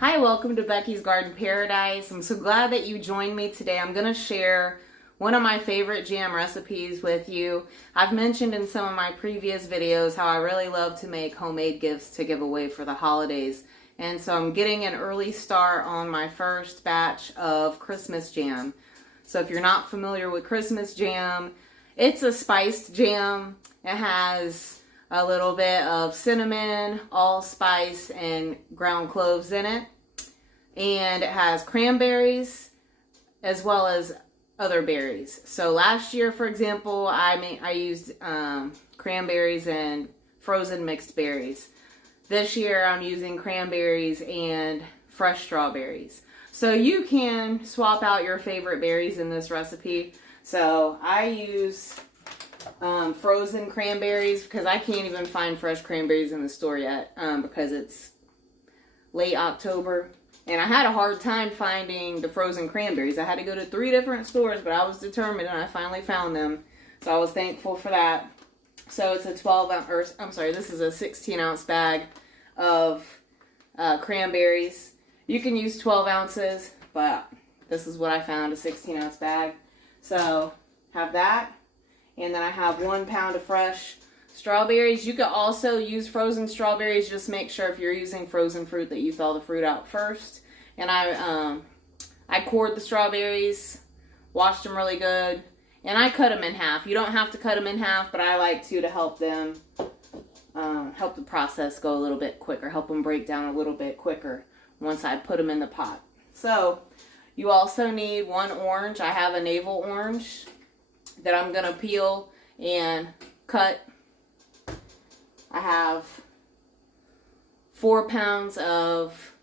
Hi, welcome to Becky's Garden Paradise. I'm so glad that you joined me today. I'm going to share one of my favorite jam recipes with you. I've mentioned in some of my previous videos how I really love to make homemade gifts to give away for the holidays. And so I'm getting an early start on my first batch of Christmas jam. So if you're not familiar with Christmas jam, it's a spiced jam. It has a little bit of cinnamon, allspice, and ground cloves in it. And it has cranberries as well as other berries. So last year, for example, I used cranberries and frozen mixed berries. This year I'm using cranberries and fresh strawberries. So you can swap out your favorite berries in this recipe. So I use frozen cranberries because I can't even find fresh cranberries in the store yet because it's late October. And I had a hard time finding the frozen cranberries. I had to go to 3 different stores, but I was determined and I finally found them. So I was thankful for that. So it's a 16 ounce bag of cranberries. You can use 12 ounces, but this is what I found, a 16 ounce bag. So have that. And then I have 1 pound of fresh strawberries. You could also use frozen strawberries. Just make sure if you're using frozen fruit that you thaw the fruit out first. And I cored the strawberries, washed them really good, and I cut them in half. You don't have to cut them in half, but I like to help them, help the process go a little bit quicker, help them break down a little bit quicker once I put them in the pot. So you also need 1 orange. I have a navel orange that I'm gonna peel and cut. I have 4 pounds of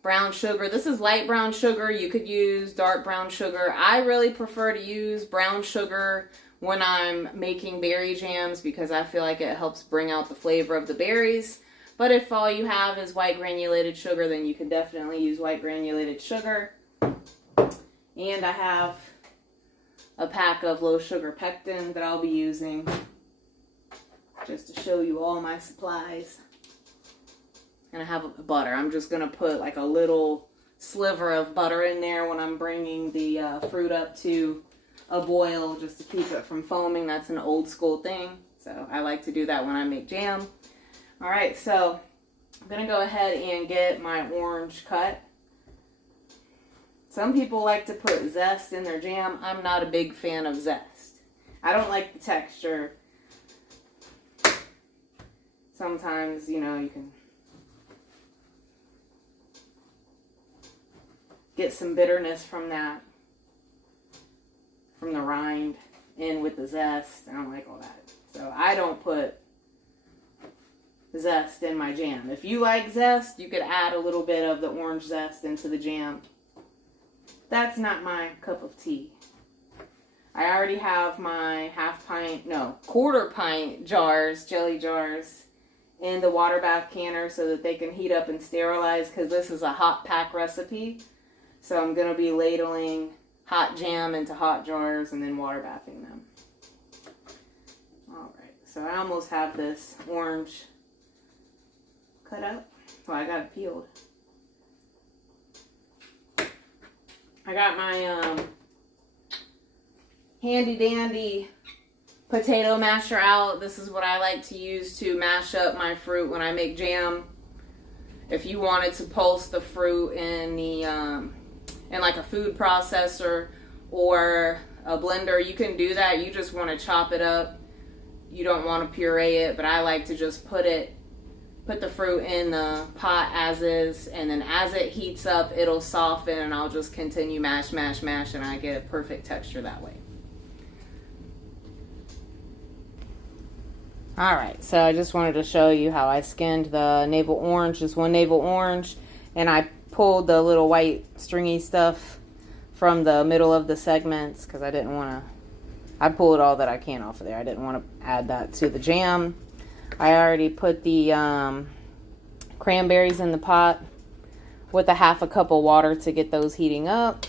brown sugar. This is light brown sugar. You could use dark brown sugar. I really prefer to use brown sugar when I'm making berry jams because I feel like it helps bring out the flavor of the berries. But if all you have is white granulated sugar, then you can definitely use white granulated sugar. And I have a pack of low sugar pectin that I'll be using just to show you all my supplies. And I have butter. I'm just going to put like a little sliver of butter in there when I'm bringing the fruit up to a boil just to keep it from foaming. That's an old school thing. So I like to do that when I make jam. Alright, so I'm going to go ahead and get my orange cut. Some people like to put zest in their jam. I'm not a big fan of zest. I don't like the texture. Sometimes, you know, you can get some bitterness from that, from the rind in with the zest. I don't like all that. So I don't put zest in my jam. If you like zest, you could add a little bit of the orange zest into the jam. That's not my cup of tea. I already have my quarter pint jars, jelly jars, in the water bath canner so that they can heat up and sterilize because this is a hot pack recipe. So I'm going to be ladling hot jam into hot jars and then water bathing them. Alright, so I almost have this orange cut up. Well, I got it peeled. I got my handy dandy potato masher out. This is what I like to use to mash up my fruit when I make jam. If you wanted to pulse the fruit in the in like a food processor or a blender, you can do that. You just want to chop it up. You don't want to puree it, but I like to just put the fruit in the pot as is, and then as it heats up, it'll soften, and I'll just continue mash, mash, mash, and I get a perfect texture that way. Alright, so I just wanted to show you how I skinned the navel orange, just 1 navel orange, and I pulled the little white stringy stuff from the middle of the segments because I didn't want to, I pulled all that I can off of there. I didn't want to add that to the jam. I already put the cranberries in the pot with a 1/2 cup of water to get those heating up.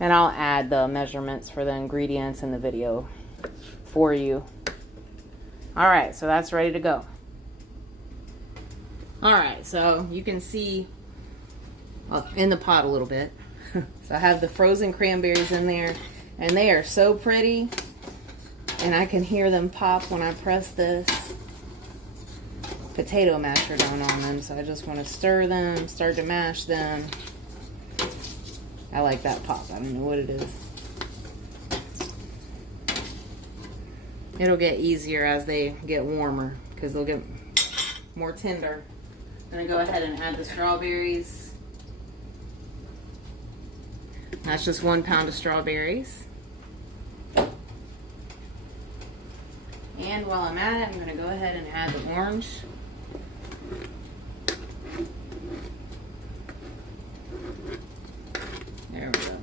And I'll add the measurements for the ingredients in the video for you. All right, so that's ready to go. All right, so you can see in the pot a little bit. So I have the frozen cranberries in there, and they are so pretty, and I can hear them pop when I press this potato masher down on them. So I just want to stir them, start to mash them. I like that pop. I don't know what it is. It'll get easier as they get warmer because they'll get more tender. I'm going to go ahead and add the strawberries. That's just 1 pound of strawberries. And while I'm at it, I'm going to go ahead and add the orange. There we go.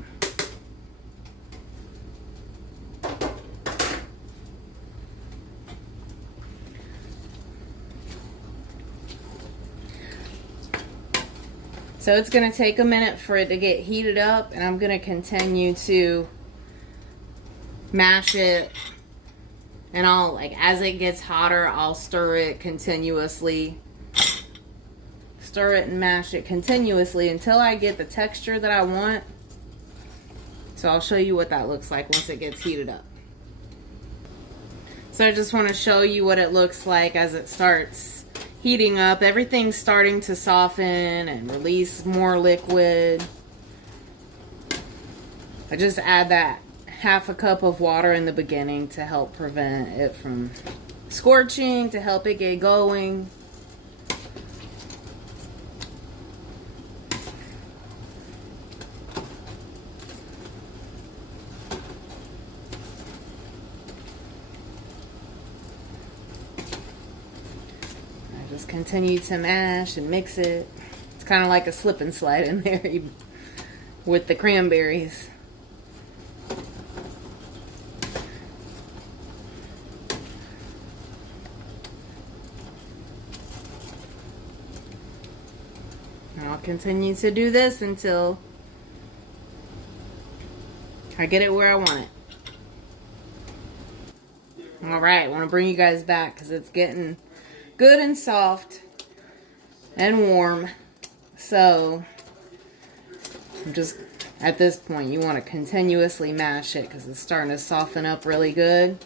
So it's going to take a minute for it to get heated up, and I'm going to continue to mash it, and I'll, like, as it gets hotter, I'll stir it continuously. Stir it and mash it continuously until I get the texture that I want. So I'll show you what that looks like once it gets heated up. So I just want to show you what it looks like as it starts heating up. Everything's starting to soften and release more liquid. I just add that 1/2 cup of water in the beginning to help prevent it from scorching, to help it get going. Continue to mash and mix it. It's kind of like a slip and slide in there with the cranberries. And I'll continue to do this until I get it where I want it. Alright, I want to bring you guys back because it's getting good and soft and warm. So I'm just, at this point, you want to continuously mash it because it's starting to soften up really good.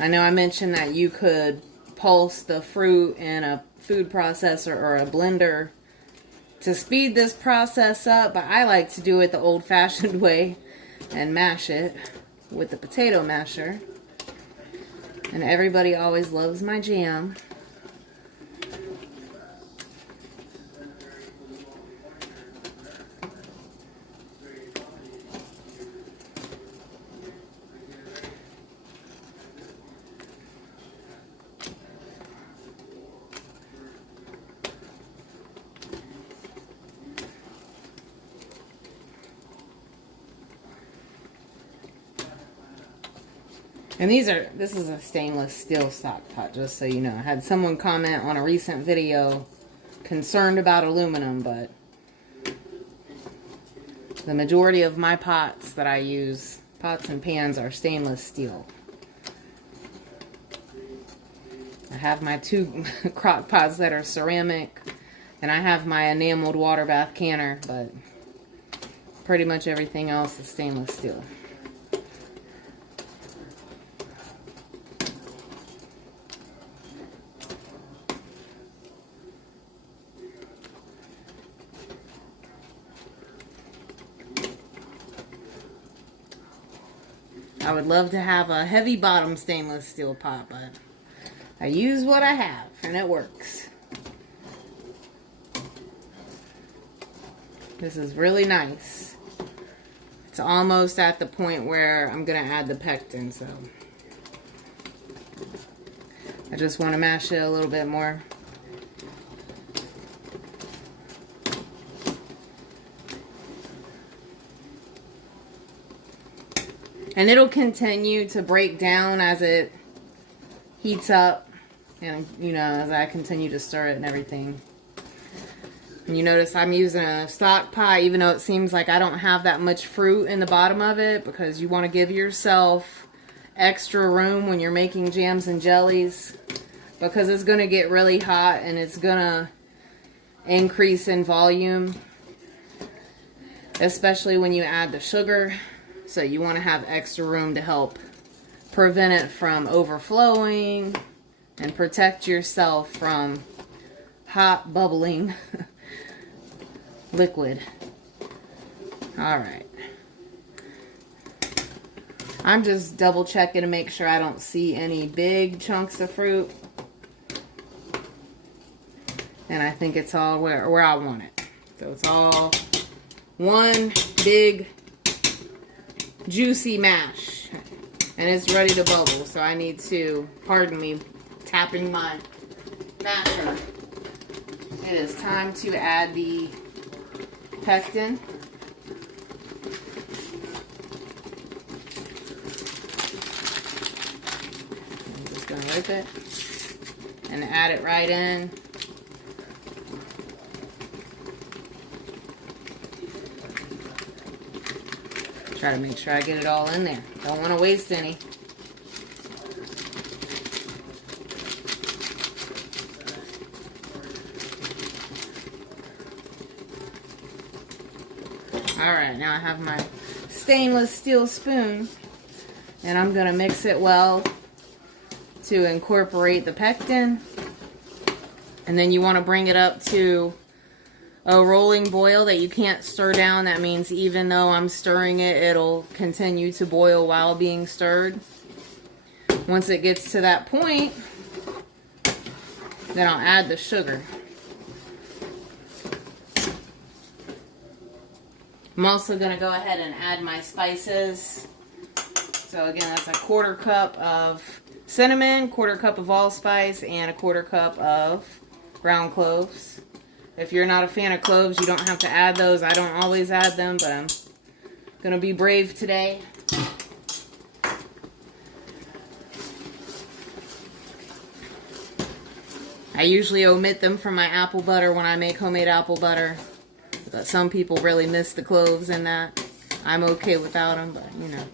I know I mentioned that you could pulse the fruit in a food processor or a blender to speed this process up, but I like to do it the old-fashioned way and mash it with the potato masher. And everybody always loves my jam. And this is a stainless steel stock pot, just so you know. I had someone comment on a recent video concerned about aluminum, but the majority of my pots that I use, pots and pans, are stainless steel. I have my 2 crock pots that are ceramic, and I have my enameled water bath canner, but pretty much everything else is stainless steel. I would love to have a heavy bottom stainless steel pot, but I use what I have and it works. This is really nice. It's almost at the point where I'm going to add the pectin, so I just want to mash it a little bit more. And it'll continue to break down as it heats up and, you know, as I continue to stir it and everything. And you notice I'm using a stock pot, even though it seems like I don't have that much fruit in the bottom of it, because you want to give yourself extra room when you're making jams and jellies, because it's going to get really hot and it's going to increase in volume, especially when you add the sugar. So you want to have extra room to help prevent it from overflowing and protect yourself from hot bubbling liquid. Alright. I'm just double checking to make sure I don't see any big chunks of fruit. And I think it's all where I want it. So it's all one big juicy mash. And it's ready to bubble. So I need to, pardon me, tapping my masher. It is time to add the pectin. I'm just going to whip it and add it right in. Try to make sure I get it all in there. Don't want to waste any. Alright, now I have my stainless steel spoon, and I'm going to mix it well to incorporate the pectin. And then you want to bring it up to a rolling boil that you can't stir down. That means even though I'm stirring it, it'll continue to boil while being stirred. Once it gets to that point, then I'll add the sugar. I'm also going to go ahead and add my spices. So again, that's a 1/4 cup of cinnamon, 1/4 cup of allspice, and a 1/4 cup of ground cloves. If you're not a fan of cloves, you don't have to add those. I don't always add them, but I'm going to be brave today. I usually omit them from my apple butter when I make homemade apple butter. But some people really miss the cloves in that. I'm okay without them, but you know.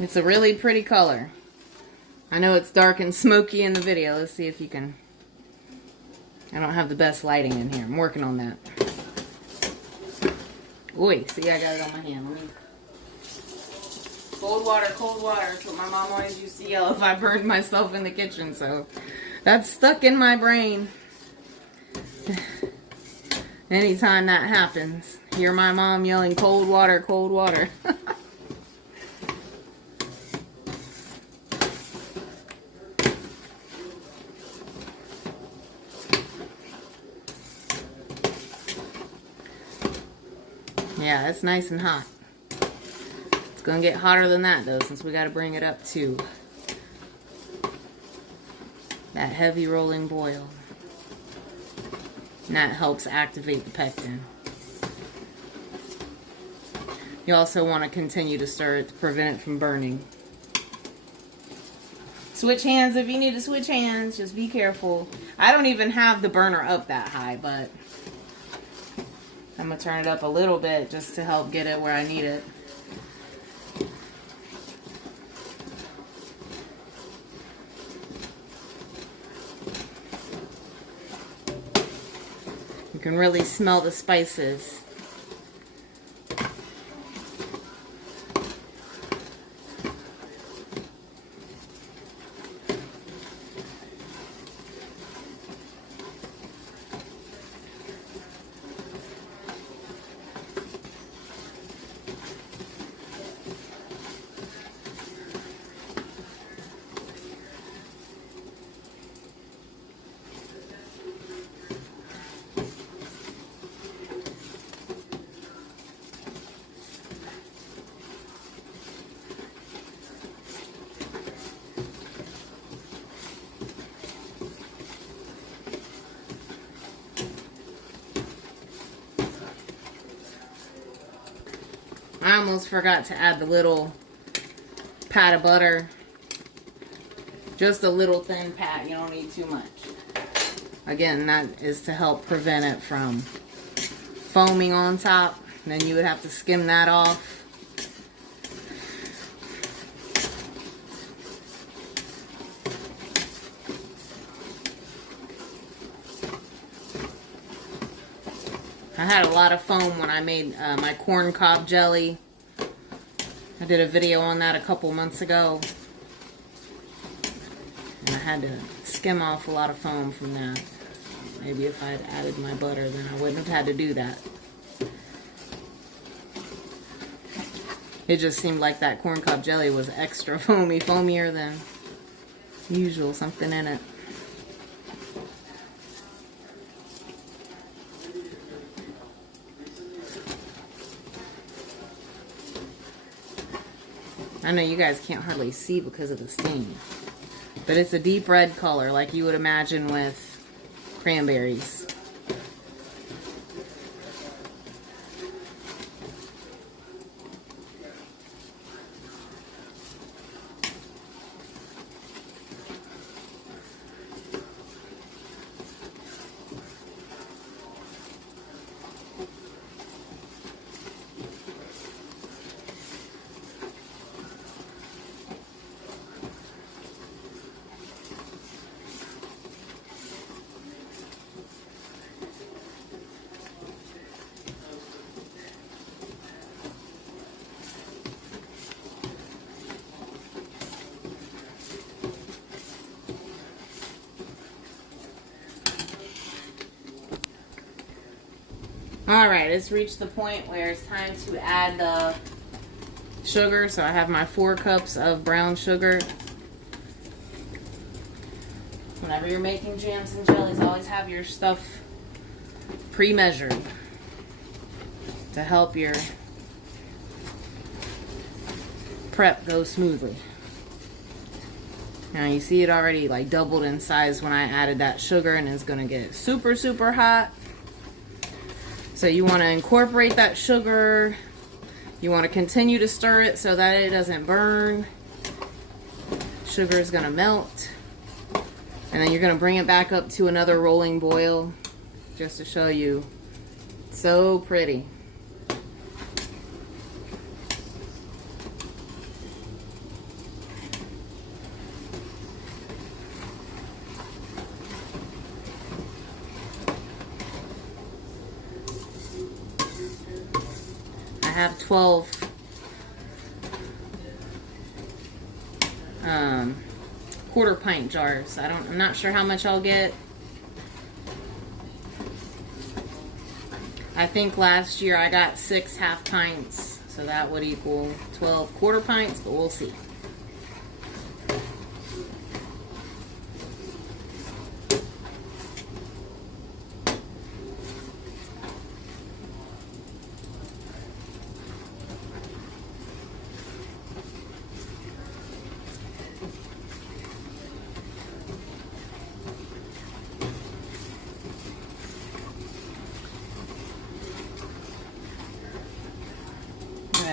It's a really pretty color. I know it's dark and smoky in the video. Let's see if you can. I don't have the best lighting in here. I'm working on that. Oi, see, I got it on my hand. Let me. Cold water, cold water. That's what my mom always used to yell if I burned myself in the kitchen. So that's stuck in my brain. Anytime that happens, hear my mom yelling, cold water, cold water. Yeah, it's nice and hot. It's going to get hotter than that, though, since we got to bring it up to that heavy rolling boil. And that helps activate the pectin. You also want to continue to stir it to prevent it from burning. Switch hands if you need to switch hands. Just be careful. I don't even have the burner up that high, but I'm going to turn it up a little bit just to help get it where I need it. You can really smell the spices. I almost forgot to add the little pat of butter. Just a little thin pat. You don't need too much. Again, that is to help prevent it from foaming on top. And then you would have to skim that off. I had a lot of foam when I made my corn cob jelly. I did a video on that a couple months ago. And I had to skim off a lot of foam from that. Maybe if I had added my butter, then I wouldn't have had to do that. It just seemed like that corn cob jelly was extra foamy, foamier than usual, something in it. I know you guys can't hardly see because of the stain, but it's a deep red color like you would imagine with cranberries. Alright, it's reached the point where it's time to add the sugar. So I have my 4 cups of brown sugar. Whenever you're making jams and jellies, always have your stuff pre-measured to help your prep go smoothly. Now you see it already like doubled in size when I added that sugar, and it's going to get super, super hot. So you want to incorporate that sugar. You want to continue to stir it so that it doesn't burn. Sugar is going to melt. And then you're going to bring it back up to another rolling boil just to show you. So pretty. I have 12 quarter pint jars. I'm not sure how much I'll get. I think last year I got 6 half pints, so that would equal 12 quarter pints, but we'll see.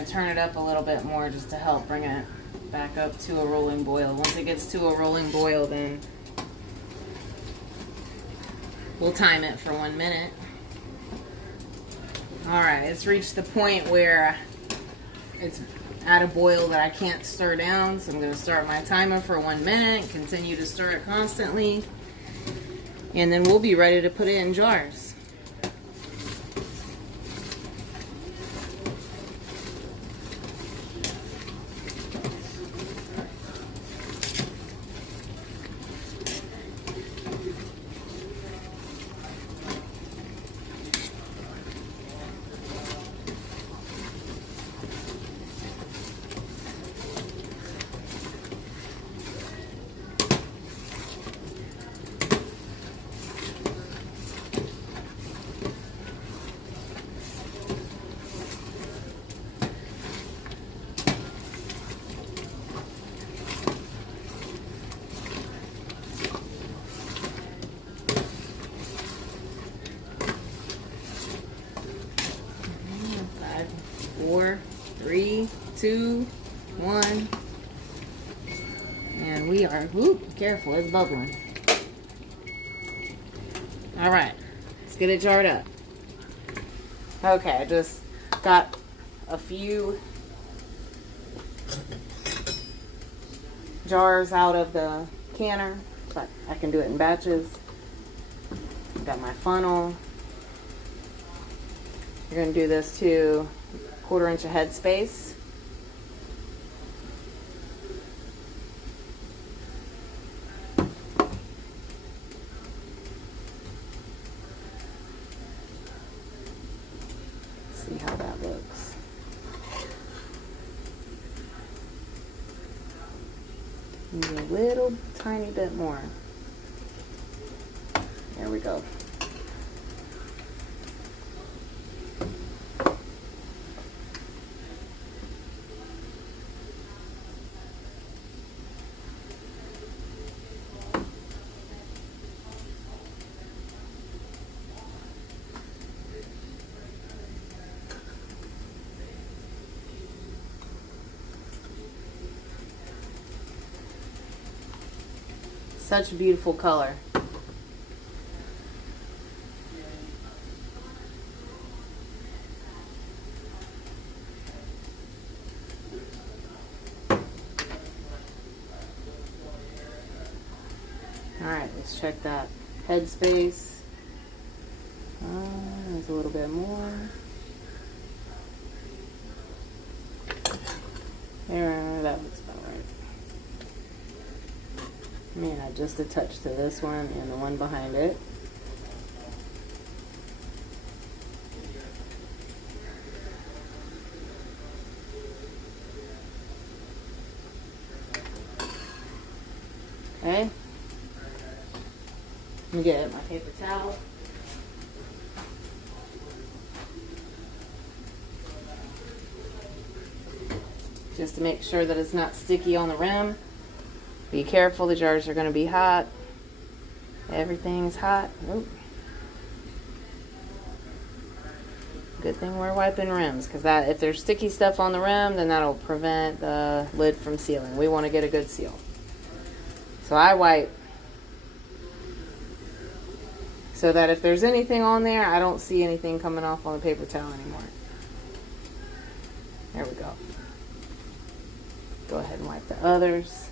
Turn it up a little bit more just to help bring it back up to a rolling boil. Once it gets to a rolling boil, then we'll time it for 1 minute. Alright, it's reached the point where it's at a boil that I can't stir down, so I'm going to start my timer for 1 minute, continue to stir it constantly, and then we'll be ready to put it in jars. 2, 1. And we are, whoop, careful, it's bubbling. All right, let's get it jarred up. Okay, I just got a few jars out of the canner, but I can do it in batches. Got my funnel. You're going to do this to 1/4 inch of head space. See how that looks. Maybe a little tiny bit more. There we go. Such a beautiful color. Alright, let's check that head space. There's a little bit more. There, that looks about right. I'm going to add just a touch to this one and the one behind it. Okay. Let me get my paper towel. Just to make sure that it's not sticky on the rim. Be careful, the jars are going to be hot. Everything's hot. Oop. Good thing we're wiping rims, because that, if there's sticky stuff on the rim, then that'll prevent the lid from sealing. We want to get a good seal. So I wipe so that if there's anything on there, I don't see anything coming off on the paper towel anymore. There we go. Go ahead and wipe the others.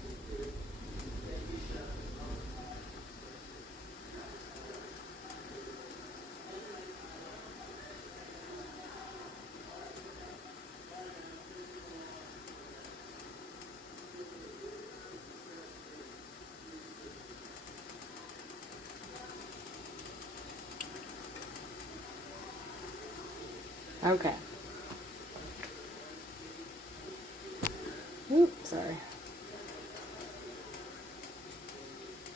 Okay. Oops, sorry.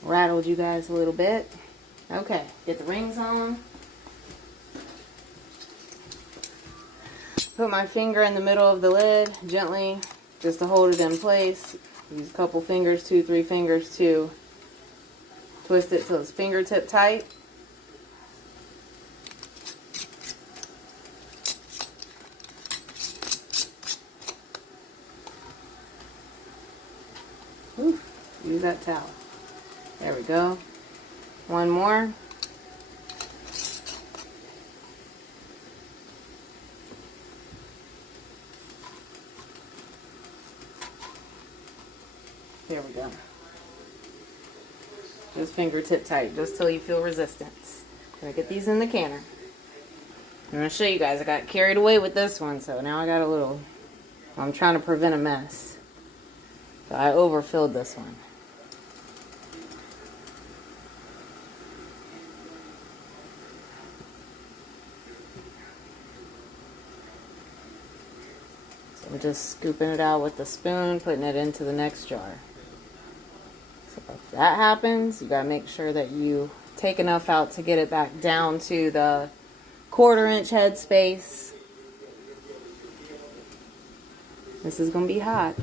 Rattled you guys a little bit. Okay, get the rings on. Put my finger in the middle of the lid, gently, just to hold it in place. Use a couple fingers, 2, 3 fingers to twist it till it's fingertip tight. Ooh, use that towel. There we go. One more. There we go. Just fingertip tight, just till you feel resistance. I'm gonna get these in the canner. I'm gonna show you guys. I got carried away with this one, so now I got a little. I'm trying to prevent a mess. So I overfilled this one. So I'm just scooping it out with the spoon, putting it into the next jar. So if that happens, you gotta make sure that you take enough out to get it back down to the 1/4 inch head space. This is gonna be hot.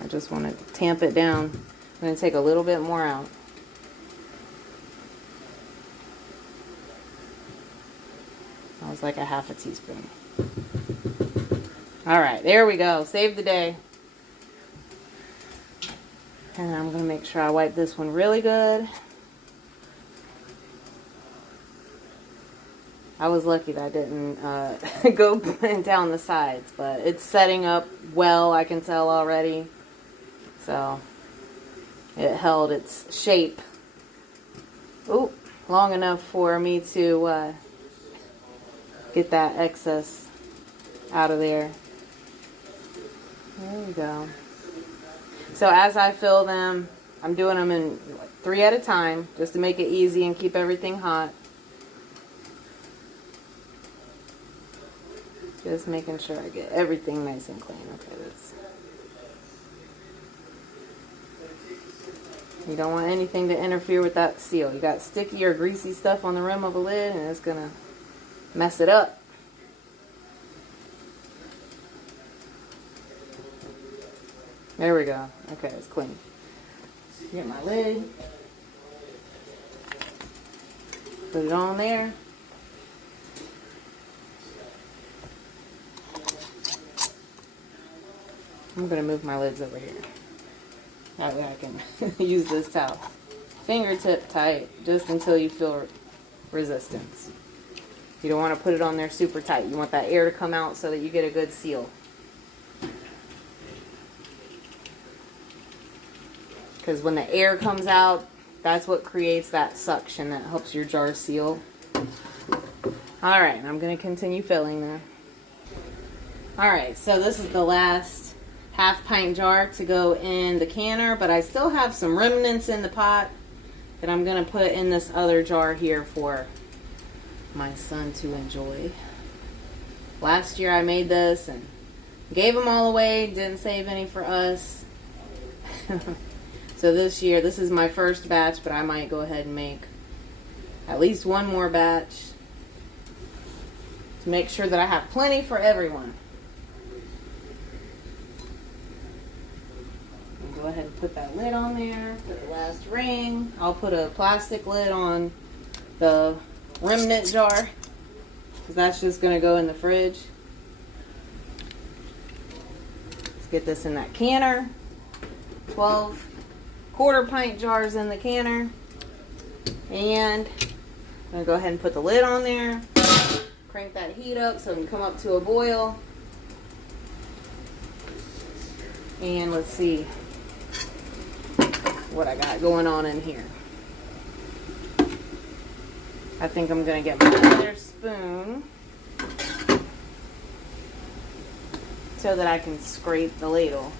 I just want to tamp it down. I'm going to take a little bit more out. That was like a 1/2 teaspoon. Alright, there we go. Save the day. And I'm going to make sure I wipe this one really good. I was lucky that I didn't go down the sides, but it's setting up well, I can tell already. So, it held its shape. Ooh, long enough for me to get that excess out of there. There we go. So as I fill them, I'm doing them in 3 at a time, just to make it easy and keep everything hot. Just making sure I get everything nice and clean. Okay, you don't want anything to interfere with that seal. You got sticky or greasy stuff on the rim of a lid, and it's gonna mess it up. There we go. Okay, it's clean. Get my lid. Put it on there. I'm going to move my lids over here. That way I can use this towel. Fingertip tight, just until you feel resistance. You don't want to put it on there super tight. You want that air to come out so that you get a good seal. Because when the air comes out, that's what creates that suction that helps your jar seal. Alright, I'm going to continue filling now. Alright, so this is the last half-pint jar to go in the canner, but I still have some remnants in the pot that I'm going to put in this other jar here for my son to enjoy. Last year I made this and gave them all away, didn't save any for us. So this year, this is my first batch, but I might go ahead and make at least one more batch to make sure that I have plenty for everyone. And go ahead and put that lid on there for the last ring. I'll put a plastic lid on the remnant jar because that's just going to go in the fridge. Let's get this in that canner. 12 quarter-pint jars in the canner, and I'm going to go ahead and put the lid on there, crank that heat up so it can come up to a boil, and let's see what I got going on in here. I think I'm going to get my other spoon so that I can scrape the ladle.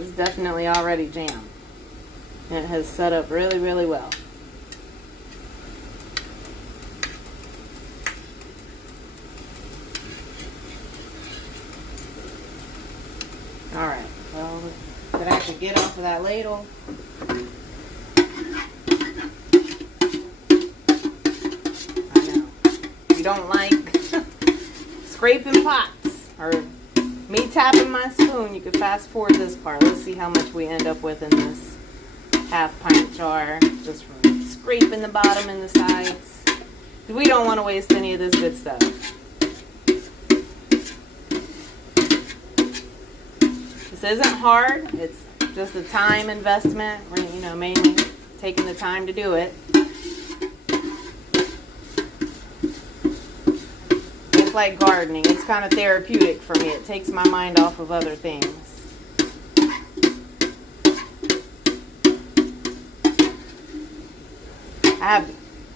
It's definitely already jammed. It has set up really, really well. Alright, well, that I can get off of that ladle. I know. You don't like scraping pots or me tapping my spoon, you could fast forward this part. Let's see how much we end up with in this half-pint jar, just from scraping the bottom and the sides. We don't want to waste any of this good stuff. This isn't hard. It's just a time investment. You know, mainly taking the time to do it. It's like gardening. It's kind of therapeutic for me. It takes my mind off of other things.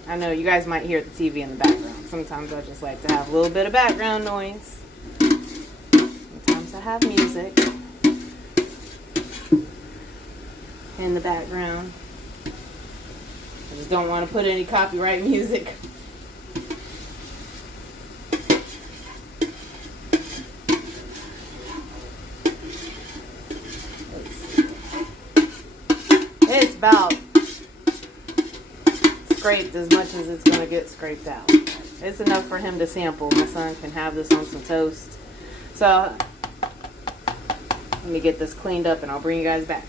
I know you guys might hear the TV in the background. Sometimes I just like to have a little bit of background noise. Sometimes I have music in the background. I just don't want to put any copyright music. It's about scraped as much as it's going to get scraped out. It's enough for him to sample. My son can have this on some toast. So Let me get this cleaned up and I'll bring you guys back.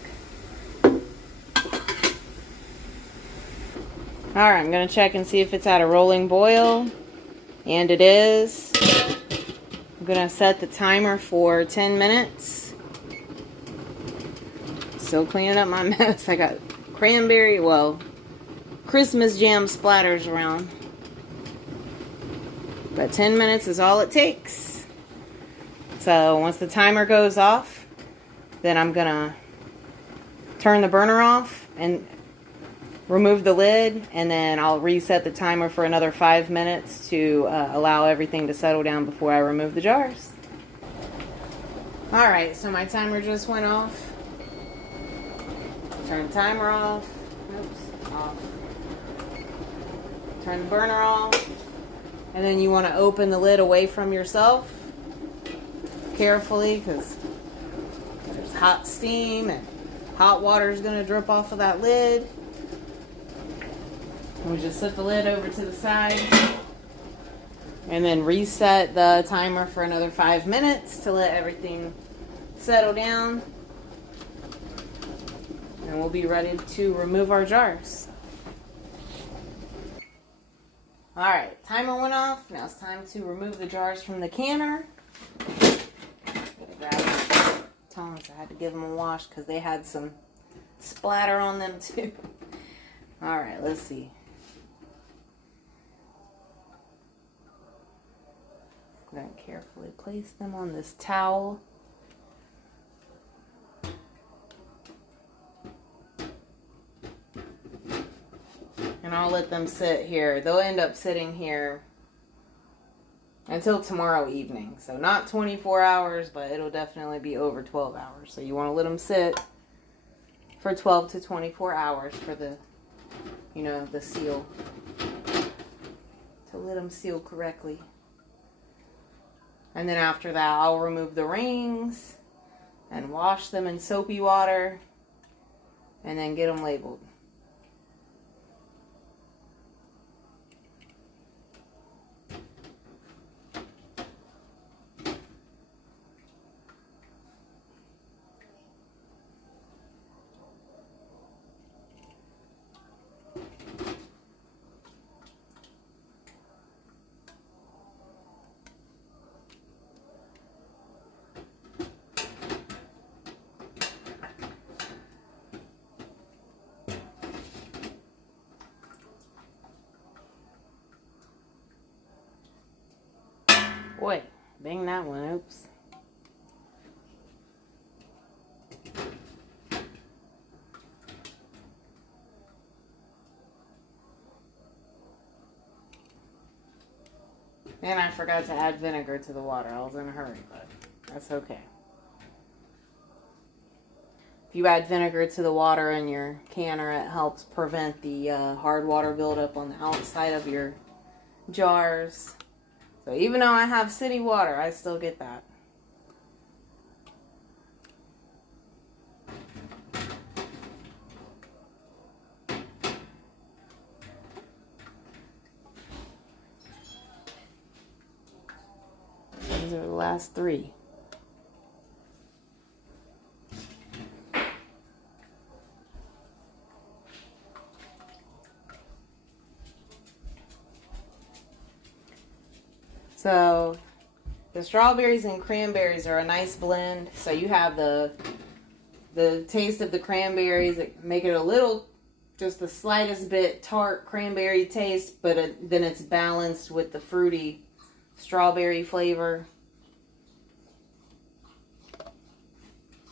Alright, I'm going to check and see if it's at a rolling boil. And it is. I'm going to set the timer for 10 minutes. Still cleaning up my mess. I got cranberry, well, Christmas jam splatters around. But 10 minutes is all it takes. So once the timer goes off, then I'm going to turn the burner off and remove the lid, and then I'll reset the timer for another 5 minutes to allow everything to settle down before I remove the jars. Alright, so my timer just went off. Turn the timer off. Oops, off. Turn the burner off. And then you want to open the lid away from yourself carefully, because there's hot steam and hot water is going to drip off of that lid. We just set the lid over to the side and then reset the timer for another 5 minutes to let everything settle down. And we'll be ready to remove our jars. Alright, timer went off. Now it's time to remove the jars from the canner. Gotta grab my tongs. I had to give them a wash because they had some splatter on them too. Alright, let's see. I'm going to carefully place them on this towel. And I'll let them sit here. They'll end up sitting here until tomorrow evening. So not 24 hours, but it'll definitely be over 12 hours. So you want to let them sit for 12 to 24 hours for the, you know, the seal. To let them seal correctly. And then after that, I'll remove the rings and wash them in soapy water and then get them labeled. Boy, bang that one, oops. And I forgot to add vinegar to the water. I was in a hurry, but that's okay. If you add vinegar to the water in your canner, it helps prevent the hard water buildup on the outside of your jars. So even though I have city water, I still get that. These are the last three. So the strawberries and cranberries are a nice blend. So you have the taste of the cranberries that make it a little, just the slightest bit tart cranberry taste, but then it's balanced with the fruity strawberry flavor.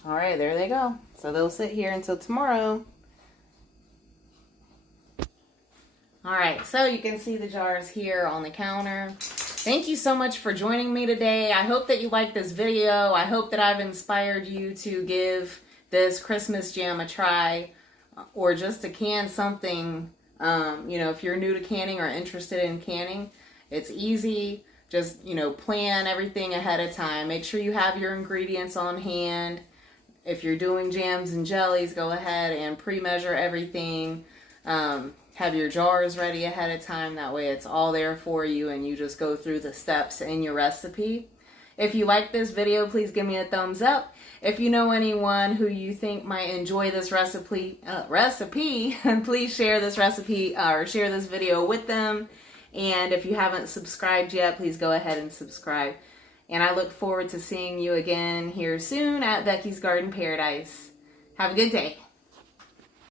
All right, there they go. So they'll sit here until tomorrow. All right, so you can see the jars here on the counter. Thank you so much for joining me today. I hope that you liked this video. I hope that I've inspired you to give this Christmas jam a try, or just to can something. You know, if you're new to canning or interested in canning, it's easy. Just, you know, plan everything ahead of time. Make sure you have your ingredients on hand. If you're doing jams and jellies, go ahead and pre-measure everything. Have your jars ready ahead of time. That way it's all there for you and you just go through the steps in your recipe. If you like this video, please give me a thumbs up. If you know anyone who you think might enjoy this recipe, please share this recipe or share this video with them. And if you haven't subscribed yet, please go ahead and subscribe. And I look forward to seeing you again here soon at Becky's Garden Paradise. Have a good day.